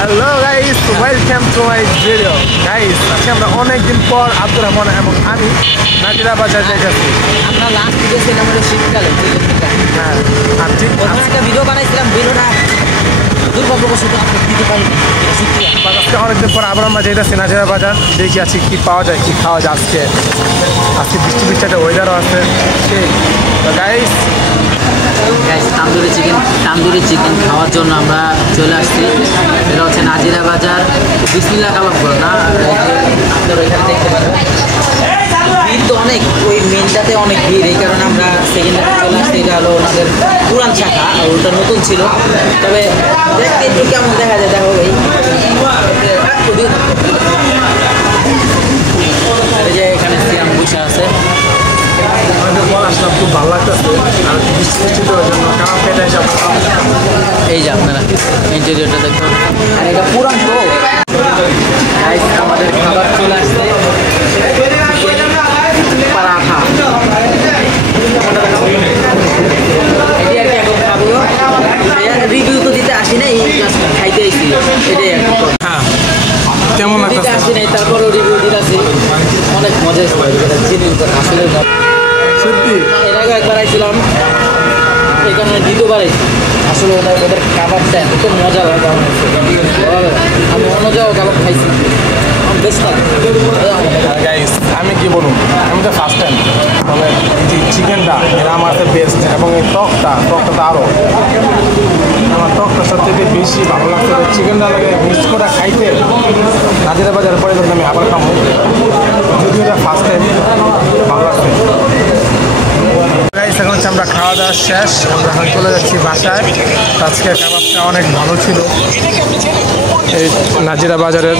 Hello guys, welcome to my video. Guys, আজকে আমরা অনেকদিন পর আব্দুর রহমান এবং আমি নাজিরা বাজার যাইতেছি। আমরা লাস্ট গিয়েছিলাম হলো শীতকালে। হ্যাঁ, আর ঠিক ওখানে একটা ভিডিও বানাইছিলাম, ভিডিওটা দুর্ভাগ্যবশত আপলোড দিতে পারিনি। আজকে অনেকদিন পর আবার আমরা যাইতেছি নাজিরা বাজার। দেখি আজকে কি পাওয়া যায়, কি খাওয়া যায়। আজকে বৃষ্টি একটা ওয়েদারও আছে। সেই তো গাইস, তান্দুরি চিকেন খাওয়ার জন্য আমরা চলে আসছি। এটা হচ্ছে নাজিরা বাজার বিসমিল্লাহ কাবাব ঘর না, আপনারা এখানে দেখতে পারেন। ভিড় তো অনেক, ওই মেনটাতে অনেক ভিড়, এই কারণে আমরা সেকেন্ডটাতে চলে আসছি। এটা হলো ওনাদের পুরান শাখা, আর ওটা নতুন ছিল। তবে দেখতে একটু কেমন দেখা যায়, দেখো ভাই। এই যে এখানে সিয়াম বসে আছে। খুব ভালো লাগতেছে। আর বৃষ্টি তো জন্য কারণ পেটে এই যে আপনারা ইন্টেরিয়রটা দেখুন, আর এটা পুরান তো। আমাদের খাবার চলে আসছে, পারাঠা। এটি আর কি এখন খাবো। রিভিউ তো দিতে আসি নাই, খাইতে আসি। এটাই আর কি। হ্যাঁ, কেমন দিতে আসি নাই, তারপরও রিভিউ দিতে আসি। অনেক মজা হয়েছে আসলে। সত্যি এর আগে একবার আইছিলাম, এই কারণে দ্বিতীয়বার আইছি। আসলে ওদের কাবাবটা এত মজা লাগে। আমি অন্য জায়গায় কাবাব খাইছি, বেশ লাগে। গাইস, আমি কি বলুন, আমি তো ফার্স্ট টাইম। তবে যে চিকেনটা এটা আমার কাছে বেস্ট, এবং এই টকটা তো আরও আমার টকটা সবথেকে বেশি ভালো লাগছে। চিকেনটা লাগে মিক্স করে খাইতে নাজিরা বাজার পরে কিন্তু আমি আবার খাবো, যদিও এটা ফার্স্ট টাইম। ভালো লাগছে। গাইস, এখন হচ্ছে আমরা খাওয়া দাওয়া শেষ, আমরা এখন চলে যাচ্ছি বাসায়। আজকে কাবাবটা অনেক ভালো ছিল এই নাজিরা বাজারের।